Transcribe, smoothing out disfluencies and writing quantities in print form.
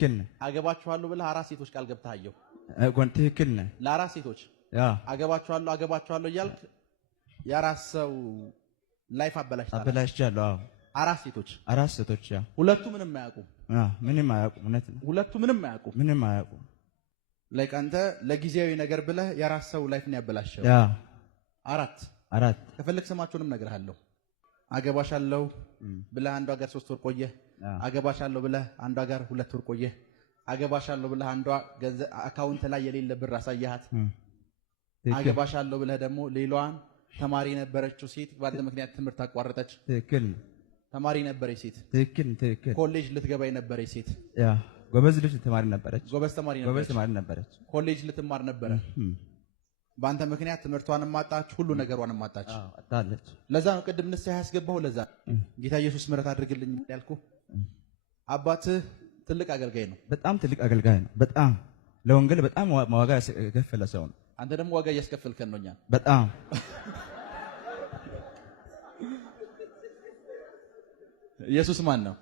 كلنا አገባችኋለሁ ብለህ አራት ሴቶች ቃል ገብተሃየው كنت كلنا ለአራት ሴቶች አገባችኋለሁ እያልክ የአራት ሰው ላይፍ አበላሽታለሁ አራት ሴቶች ሁለቱ ምንም አያውቁም እውነት ነው ሁለቱ ምንም አያውቁም ላይክ አንተ ለጊዜያዊ ነገር ብለህ የአራት ሰው ላይፍ ነው ያበላሸው አራት ከፈለክ ስማቸውንም ነግርሃለሁ አገባሻለሁ ብለህ አንዷ ጋር 3 ወር ቆየ አገባሻለሁ ብለህ አንዷ ጋር 2 ወር ቆየ አገባሻለሁ ብለህ አንዷ አካውንት ላይ የሌለ ብር አሳያሃት አገባሻለሁ ብለህ ደግሞ ሌላዋን ተማሪ ነበረችው ሴት ባለ ምክንያት ትምህርት አቋረጠች ትክክል ተማሪ ነበረች ሴት ትክክል ኮሌጅ ልትገባ የነበረች ሴት ጎበዝ ልጅ ተማሪ ነበረች ጎበዝ ተማሪ ነበረች ኮሌጅ ልትማር ነበረ ባንተ ምክንያት ትምህርቷን ማጣች ሁሉ ነገሯን ማጣች አጣለች ለዛ ነው ቅድም ንስሐ ያስገባው ለዛ ጌታ ኢየሱስ ምሕረት አድርግልኝ ያልኩ አባትህ ትልቅ አገልጋይ ነው በጣም ትልቅ አገልጋይ ነው በጣም ለወንጌል በጣም ዋጋ ያስከፈለ ሰው ነው አንተ ደግሞ ዋጋ እያስከፈልከን ነው እኛ በጣም ኢየሱስ ማን ነው